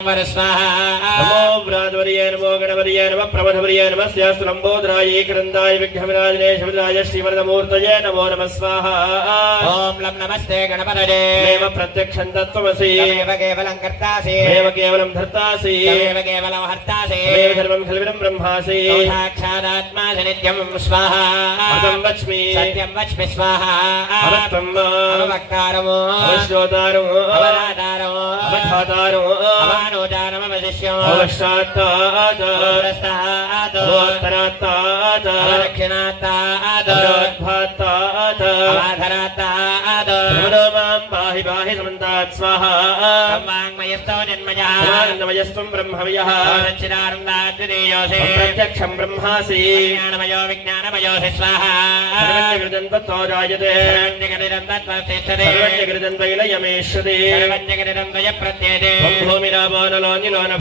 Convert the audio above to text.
नमो व्रातवर्ये नमो गणवर्ये नमः प्रमथवर्ये नमः स्यास्तुलम्बोदराय क्रन्दाय विघ्नविनाशिने शबदाय श्रीवरदमूर्तये नमो नमः स्वाहा। ओम लं नमस्ते गणपतये देव प्रत्यक्षं तत्त्वमसि तमेव केवलं कर्तासि देव केवलं धर्तासि तमेव केवलं हर्तासि देव सर्वं खल्विदं ब्रह्मासि साक्षादात्मासि नित्यं स्वाहा अतं वच्मि सत्यं वच्मि स्वाहा अवक्तं अवक्तारमो अवश्रोतारो अवरातारमो अवधातारो अवानोदानमवशिष्यमो अवश्चात्तात् अवरस्तात् अवोत्तरात्तात् अवदक्षिणात्तात् अवरोद्धात्तात् अवाधरात्तात् सर्वतो मां पाहि पाहि समन्तात् स्वाहा। वाङ्मयस्थो जन्मजः आनन्दमयस्त्वं ब्रह्ममयः सच्चिदानन्दाद्वितीयोऽसि प्रत्यक्षं ब्रह्मासि ज्ञानमयो विज्ञानमयोऽसि स्वाहा सर्वज्ञकृतं तत्तो जायते सर्वज्ञगणितं तत्त्वतिष्ठति सर्वज्ञकृतं तैलयमेष्यति सर्वज्ञगणितं त्वयप्रत्येते भूमिरापो नलो निलो न